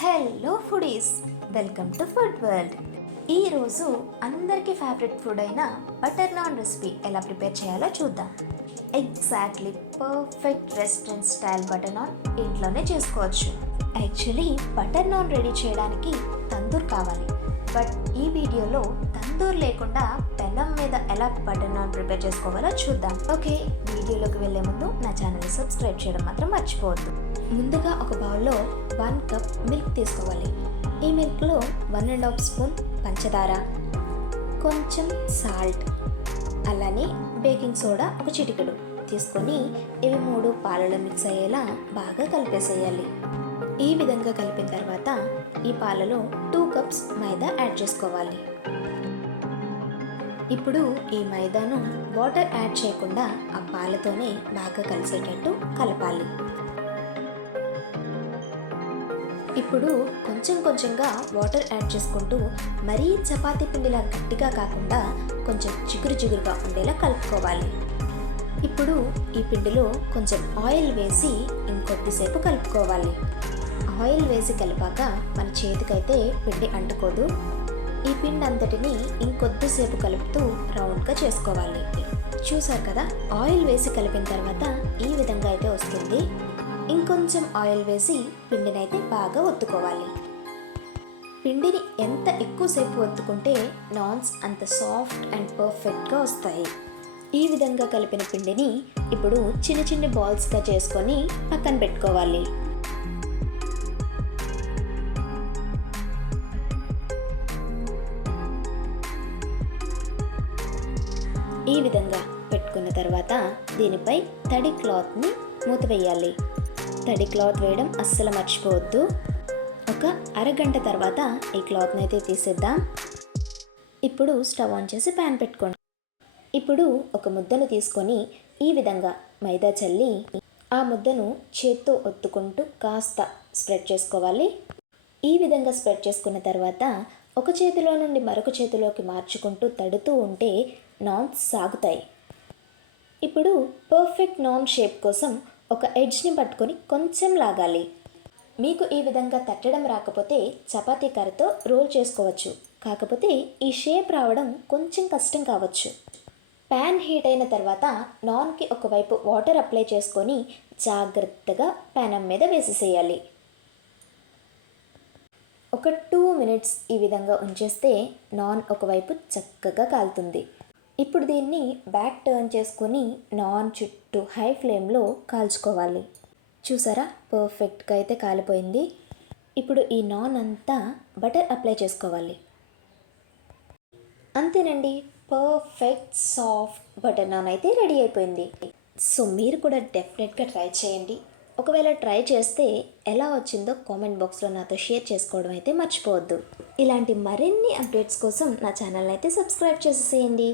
Hello foodies, welcome to food world. ఈరోజు అందరికీ favourite food అయిన బటర్ నాన్ రెసిపీ ఎలా ప్రిపేర్ చేయాలో చూద్దాం. Exactly perfect restaurant style butter non ఇంట్లోనే చేసుకోవచ్చు. యాక్చువల్లీ బటర్ నాన్ రెడీ చేయడానికి తందూర్ కావాలి, బట్ ఈ వీడియోలో తందూర్ లేకుండా పెనం మీద ఎలా బటర్ నాన్ ప్రిపేర్ చేసుకోవాలో చూద్దాం. ఓకే, వీడియోలోకి వెళ్ళే ముందు నా ఛానల్ని సబ్స్క్రైబ్ చేయడం మాత్రం మర్చిపోవద్దు. ముందుగా ఒక బౌల్లో 1 కప్ మిల్క్ తీసుకోవాలి. ఈ మిల్క్లో 1.5 స్పూన్ పంచదార, కొంచెం సాల్ట్, అలానే బేకింగ్ సోడా ఒక చిటికెడు తీసుకొని ఇవి 3 పాలలో మిక్స్ అయ్యేలా బాగా కలిపేసేయాలి. ఈ విధంగా కలిపిన తర్వాత ఈ పాలలో 2 కప్స్ మైదా యాడ్ చేసుకోవాలి. ఇప్పుడు ఈ మైదాను వాటర్ యాడ్ చేయకుండా ఆ పాలతోనే బాగా కలిసేటట్టు కలపాలి. ఇప్పుడు కొంచెం కొంచెంగా వాటర్ యాడ్ చేసుకుంటూ మరీ చపాతీ పిండిలా గట్టిగా కాకుండా కొంచెం చిగురుగా ఉండేలా కలుపుకోవాలి. ఇప్పుడు ఈ పిండిలో కొంచెం ఆయిల్ వేసి ఇంకొద్దిసేపు కలుపుకోవాలి. ఆయిల్ వేసి కలిపాక మన చేతికైతే పిండి అంటుకోదు. ఈ పిండి అంతటిని ఇంకొద్దిసేపు కలుపుతూ రౌండ్గా చేసుకోవాలి. చూసారు కదా, ఆయిల్ వేసి కలిపిన తర్వాత ఈ విధంగా అయితే వస్తుంది. ఇంకొంచెం ఆయిల్ వేసి పిండిని అయితే బాగా ఒత్తుకోవాలి. పిండిని ఎంత ఎక్కువసేపు ఒత్తుకుంటే నాన్స్ అంత సాఫ్ట్ అండ్ పర్ఫెక్ట్గా వస్తాయి. ఈ విధంగా కలిపిన పిండిని ఇప్పుడు చిన్న చిన్న బాల్స్గా చేసుకొని పక్కన పెట్టుకోవాలి. ఈ విధంగా పెట్టుకున్న తర్వాత దీనిపై తడి క్లాత్ని మూత వేయాలి. తడి క్లాత్ వేయడం అస్సలు మర్చిపోవద్దు. ఒక అరగంట తర్వాత ఈ క్లాత్ని అయితే తీసేద్దాం. ఇప్పుడు స్టవ్ ఆన్ చేసి ప్యాన్ పెట్టుకోండి. ఇప్పుడు ఒక ముద్దను తీసుకొని ఈ విధంగా మైదా చల్లి ఆ ముద్దను చేత్తో ఒత్తుకుంటూ కాస్త స్ప్రెడ్ చేసుకోవాలి. ఈ విధంగా స్ప్రెడ్ చేసుకున్న తర్వాత ఒక చేతిలో నుండి మరొక చేతిలోకి మార్చుకుంటూ తడుతూ ఉంటే నాన్స్ సాగుతాయి. ఇప్పుడు పర్ఫెక్ట్ నాన్ షేప్ కోసం ఒక ఎడ్జ్ని పట్టుకొని కొంచెం లాగాలి. మీకు ఈ విధంగా తట్టడం రాకపోతే చపాతీ కర్రతో రోల్ చేసుకోవచ్చు. కాకపోతే ఈ షేప్ రావడం కొంచెం కష్టం కావచ్చు. ప్యాన్ హీట్ అయిన తర్వాత నాన్కి ఒకవైపు వాటర్ అప్లై చేసుకొని జాగ్రత్తగా ప్యానం మీద వేసేసేయాలి. ఒక 2 మినిట్స్ ఈ విధంగా ఉంచేస్తే నాన్ ఒకవైపు చక్కగా కాలుతుంది. ఇప్పుడు దీన్ని బ్యాక్ టర్న్ చేసుకొని నాన్ చుట్టూ హై ఫ్లేమ్లో కాల్చుకోవాలి. చూసారా, పర్ఫెక్ట్గా అయితే కాలిపోయింది. ఇప్పుడు ఈ నాన్ అంతా బటర్ అప్లై చేసుకోవాలి. అంతేనండి, పర్ఫెక్ట్ సాఫ్ట్ బటర్ నాన్ అయితే రెడీ అయిపోయింది. సో మీరు కూడా డెఫినెట్గా ట్రై చేయండి. ఒకవేళ ట్రై చేస్తే ఎలా వచ్చిందో కామెంట్ బాక్స్లో నాతో షేర్ చేసుకోవడం అయితే మర్చిపోవద్దు. ఇలాంటి మరిన్ని అప్డేట్స్ కోసం నా ఛానల్ని అయితే సబ్స్క్రైబ్ చేసేసేయండి.